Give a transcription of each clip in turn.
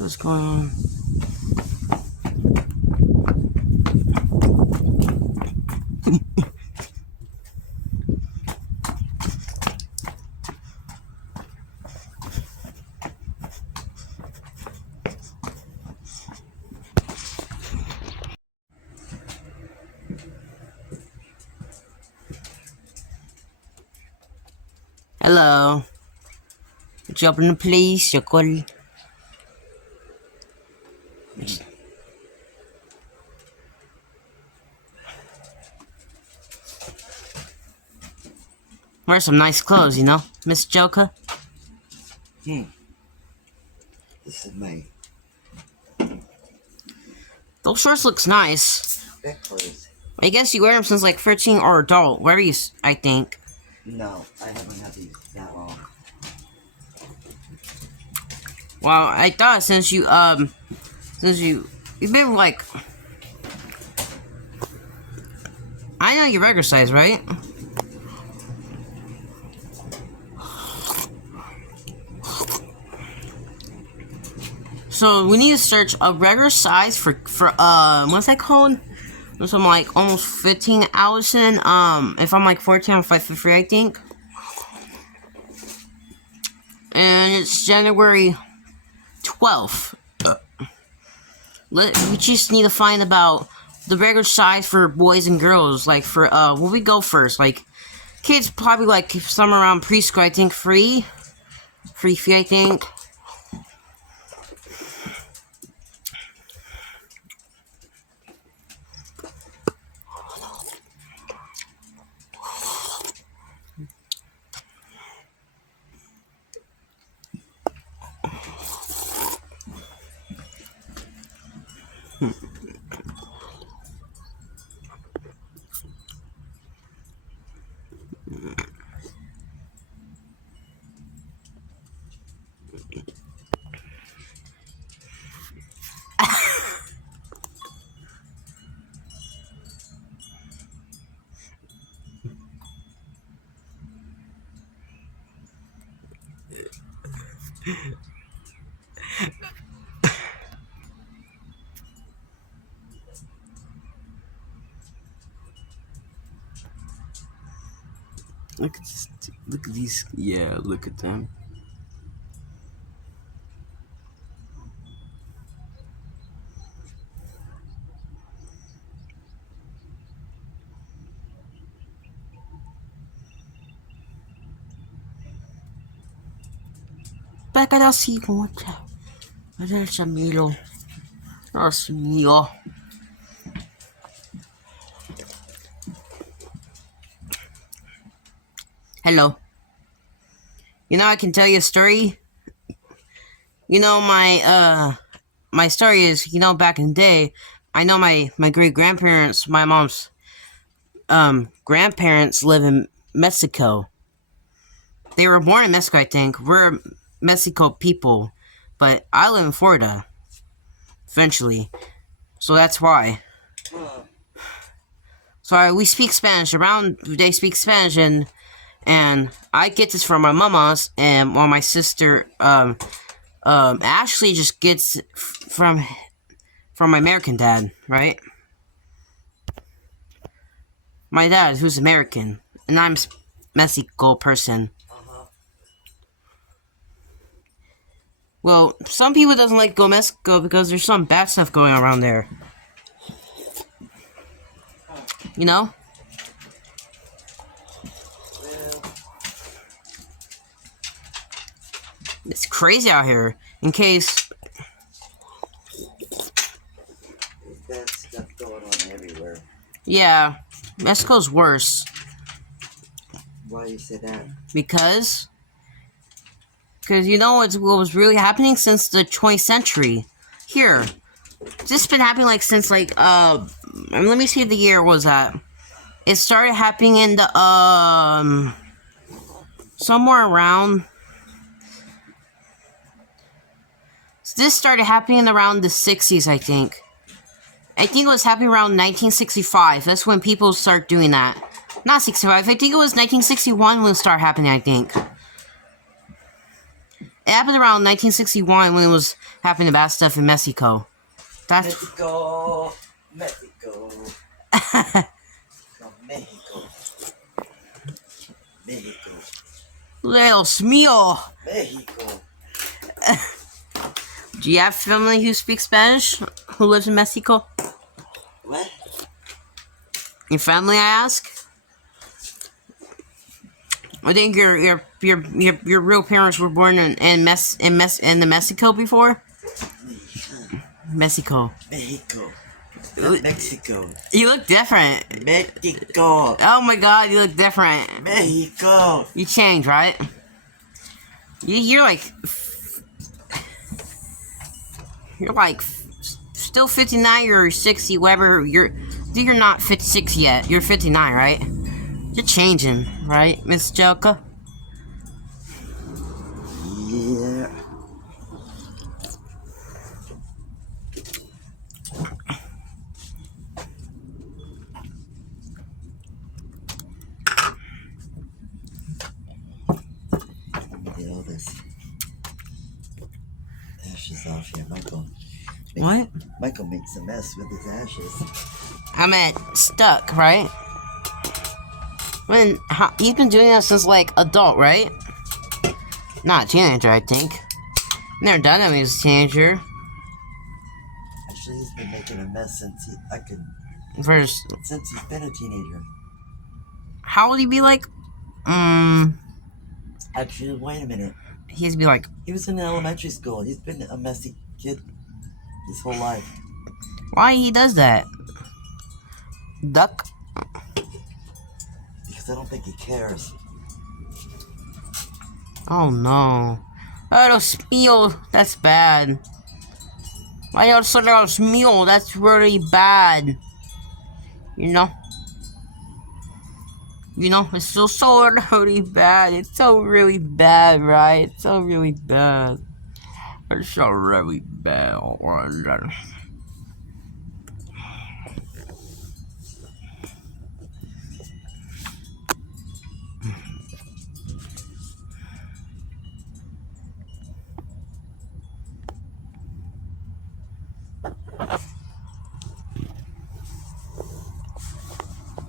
see what's going on. Hello. Would you open the police? You're cool. Wear some nice clothes, you know, Miss Joker. This is my Those shorts looks nice. back clothes. I guess you wear them since like 13 or adult. Where you? I think. No, I haven't had these that long. Well, I thought since you've been like, I know your regular size, right? So we need to search a regular size for what's that called? So I'm like almost 15 hours in. If I'm like 14, I'm 5 for free, I think. And it's January 12th. We just need to find about the regular size for boys and girls. Like for will we go first? Like kids probably like somewhere around preschool. I think free fee. I think. Look at these. Yeah, look at them. Back at us, Adesso Milo. Oh, mio. Hello. You know, I can tell you a story. You know, my story is, you know, back in the day, I know my great grandparents, my mom's grandparents live in Mexico. They were born in Mexico, I think. We're Mexico people, but I live in Florida. Eventually, so that's why. So we speak Spanish. Around they speak Spanish, and I get this from my mama's, and while my sister Ashley just gets from my American dad, right? My dad, who's American, and I'm Mexico person. Well, some people doesn't like go Mexico because there's some bad stuff going around there. You know? It's crazy out here. In case There's stuff going on everywhere. yeah, Mexico's worse. Why you say that? Because you know what was really happening since the 20th century. Here. This has been happening like since like let me see the year was that. It started happening in the somewhere around this started happening around the 60s, I think. I think it was happening around 1965. That's when people start doing that. Not 65. I think it was 1961 when it started happening, I think. happened around 1961 when it was happening bad stuff in Mexico. That's Mexico, Mexico, no, Mexico, Mexico, Dios mío. Mexico. Do you have family who speaks Spanish who lives in Mexico? What? Your family, I ask. I think your real parents were born in Mexico before. Mexico. Mexico. Not Mexico. You look different. Mexico. Oh my God, you look different. Mexico. You changed, right? You're like still 59 or 60, whatever. You're not 56 yet. You're 59, right? You're changing, right, Miss Joker? Yeah. Get all this ashes off here, Michael. What? Michael makes a mess with his ashes. I meant stuck, right? He's been doing that since like adult, right? Not teenager, I think. Never done that when he was a teenager. Actually, he's been making a mess since since he's been a teenager. How would he be like? Actually, wait a minute. He'd be like, He was in elementary school. He's been a messy kid his whole life. why he does that? Duck? Because I don't think he cares. Oh no. Oh, Dios mío, that's bad. Dios mío, that's really bad. You know? It's so really bad. It's so really bad, right? It's so really bad. It's so really bad.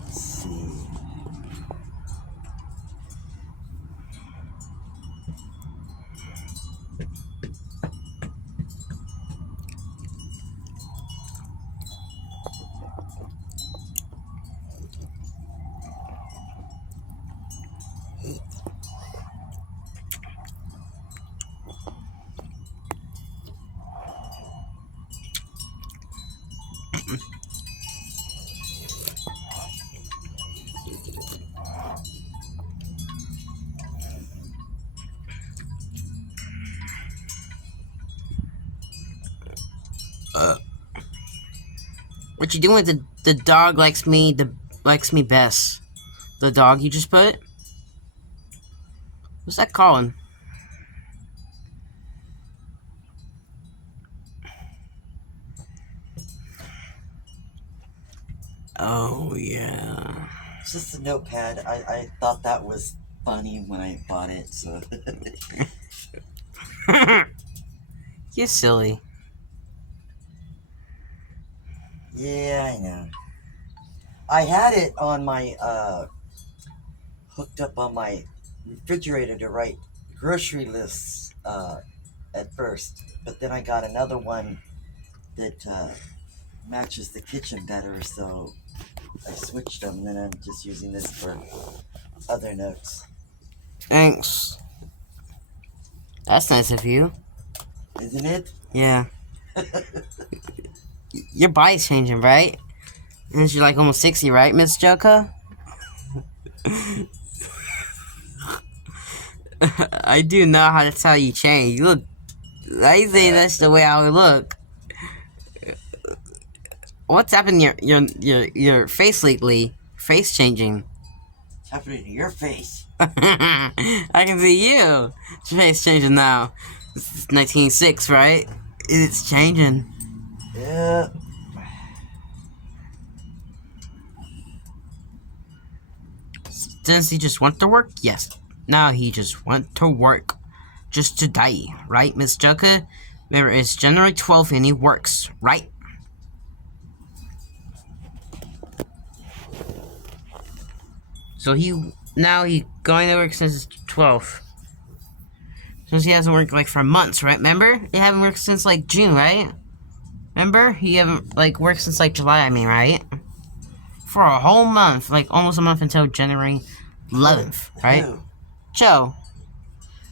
Let's see. What you doing? The dog likes me best. The dog you just put? What's that calling? Oh yeah. It's just a notepad. I thought that was funny when I bought it, so. You're silly. Yeah, I know. I had it on my, hooked up on my refrigerator to write grocery lists, at first. But then I got another one that, matches the kitchen better, so I switched them, and then I'm just using this for other notes. Thanks. That's nice of you. Isn't it? Yeah. Your body's changing, right? And you're like almost 60, right, Miss Joker? I do know how that's how you change. You look. I say that's the way I would look. What's happened to your face lately? Face changing. What's happening to your face? I can see you. Your face changing now. It's 1906, right? It's changing. Yeah. Does he just want to work? Yes. Now he just want to work. just to die, right, Miss Joka? Remember, it's January 12th and he works, right? So now he going to work since 12th. Since he hasn't worked like for months, right? Remember? He haven't worked since like June, right? Remember? He haven't like worked since like July, I mean, right? For a whole month, like almost a month until January 11th, right? Who? Joe.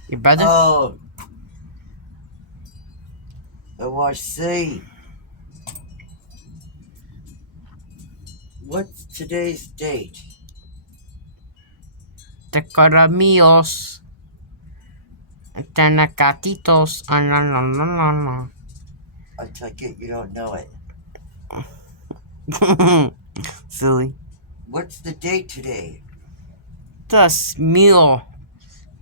Your brother? Oh. Oh, I see. What's today's date? Te caramillos. Tenacatitos. I take it you don't know it. Silly. What's the date today? Das meal.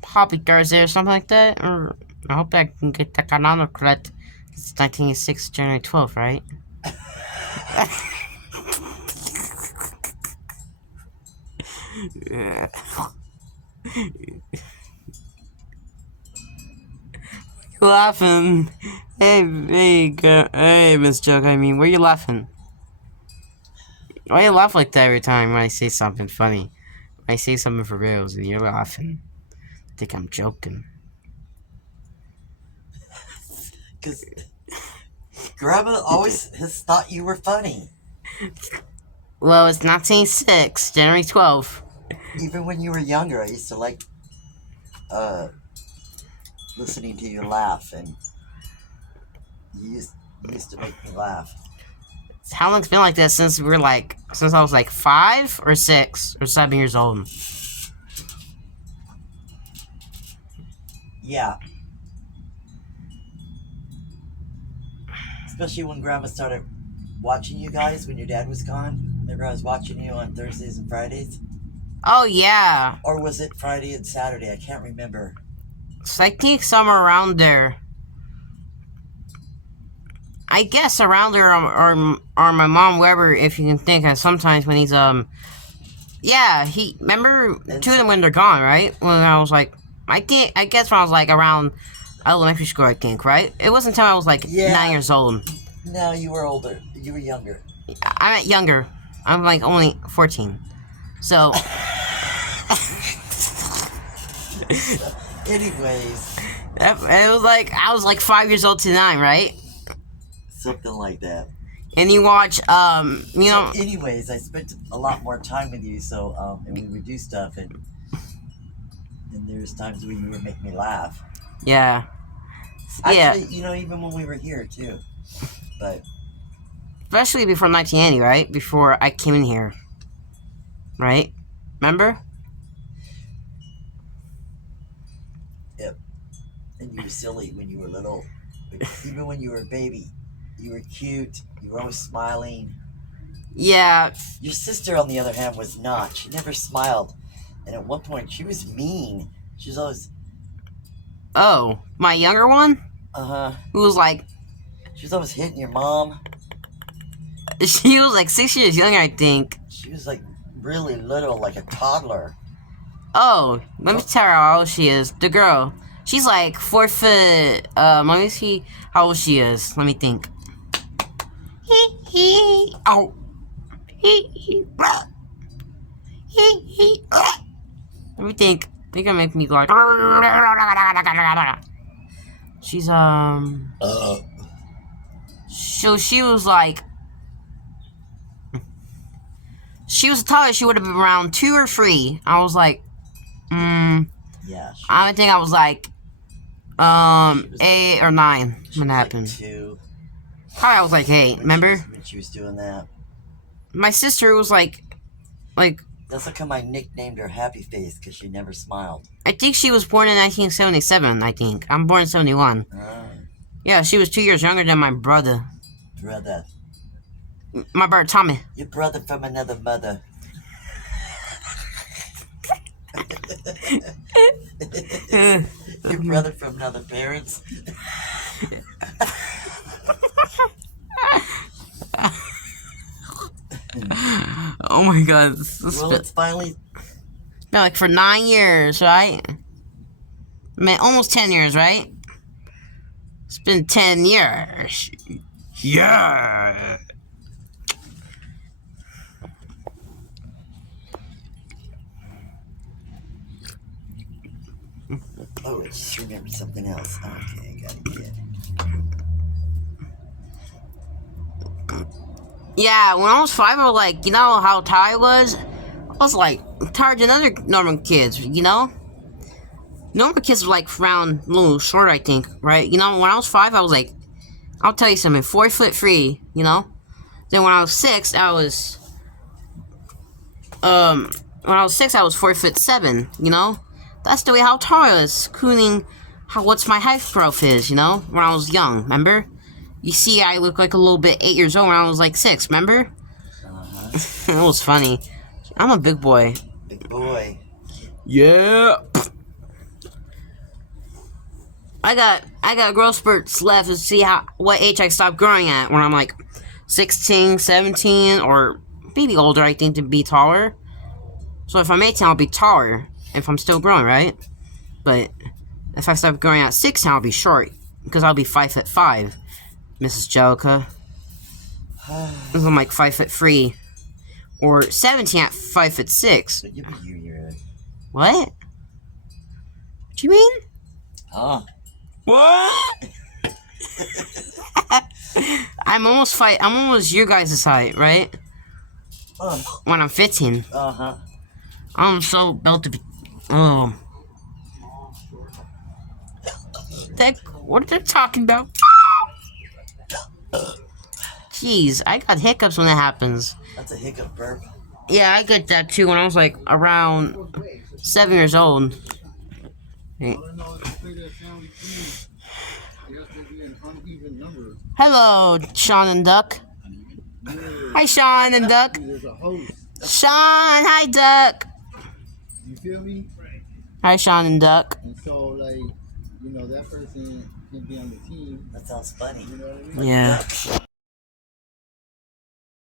Happy Thursday or something like that. Or I hope I can get the calendar correct. It's 1986, January 12th, right? Yeah. You laughing? Hey, Miss Joke. I mean, where you laughing? Why you laugh like that every time when I say something funny? When I say something for reals and you're laughing. I think I'm joking. Because Grandma always has thought you were funny. Well, it's 1986, January 12th. Even when you were younger, I used to like listening to you laugh, and you used to make me laugh. How long's been like this since I was like 5 or 6 or 7 years old? Yeah. Especially when Grandma started watching you guys when your dad was gone. Remember I was watching you on Thursdays and Fridays? Oh, yeah. Or was it Friday and Saturday? I can't remember. So I think somewhere around there. I guess around there, or my mom, wherever, if you can think. And sometimes when he's yeah, remember two of them when they're gone, right? When I was like, I guess when I was like around elementary school, I think, right? It wasn't until I was like 9 years old. No, you were older. You were younger. I'm younger. I'm like only 14. So. Anyways. It was like, I was like 5 years old to 9, right? Something like that. And you watch, you know. Anyways, I spent a lot more time with you, so, and we would do stuff, and there's times when you would make me laugh. Yeah. Actually, you know, even when we were here, too. But. Especially before 1980, right? Before I came in here. Right? Remember? Yep. And you were silly when you were little. But even when you were a baby, you were cute. You were always smiling. Yeah. Your sister, on the other hand, was not. She never smiled. And at one point, she was mean. She was always... Oh, my younger one? Uh-huh. Who was like... She was always hitting your mom. She was like 6 years younger, I think. She was like really little, like a toddler. Oh, let me tell her how old she is. The girl. She's like 4 foot. Let me see how old she is. Let me think. Ow. Let me think. They're gonna make me go like. She's So she was like. She was taller. She would have been around 2 or 3. I was like, Yeah. I think I was like, 8 or 9 when it happened. Like 2. Probably I was like 8. Remember? When she was doing that. My sister was like. That's like how I nicknamed her Happy Face, because she never smiled. I think she was born in 1977. I think I'm born in 71. Yeah, she was 2 years younger than my brother. Brother. My brother Tommy. Your brother from another mother. Your brother from another parents. Oh my god. Well, it's finally... Been like for 9 years, right? Man, almost 10 years, right? It's been 10 years. Yeah. Oh, I just remembered something else. Okay, I gotta get. Yeah, when I was 5, I was like, you know how tired I was? I was like, tired than other normal kids, you know? Normal kids were like around a little short, I think, right? You know, when I was 5, I was like, I'll tell you something, 4'3", you know? Then when I was 6, I was, when I was 6, I was 4'7", you know? That's the way how tall I was, including what's my height growth is, you know? When I was young, remember? You see, I look like a little bit 8 years old when I was like 6, remember? It was funny. I'm a big boy. Big boy. Yeah. I got growth spurts left to see what age I stop growing at. When I'm like 16, 17, or maybe older, I think, to be taller. So if I'm 18, I'll be taller. If I'm still growing, right? But if I stop growing at 16, I'll be short. Because I'll be 5'5", Mrs. Jellica. Because I'm like 5'3". Or 17 at 5'6". So you're What? What you mean? Huh? What? I'm almost your guys' height, right? When I'm 15. Uh-huh. I'm so about to be. Oh. What are they talking about? Jeez, I got hiccups when that happens. That's a hiccup burp. Yeah, I get that too when I was like around 7 years old. Hello, Sean and Duck. Hi, Sean and Duck. Sean, hi, Duck. You feel me? Hi, Sean and Duck. And so, like, you know, that person can be on the team. That sounds funny. You know what I mean? Yeah.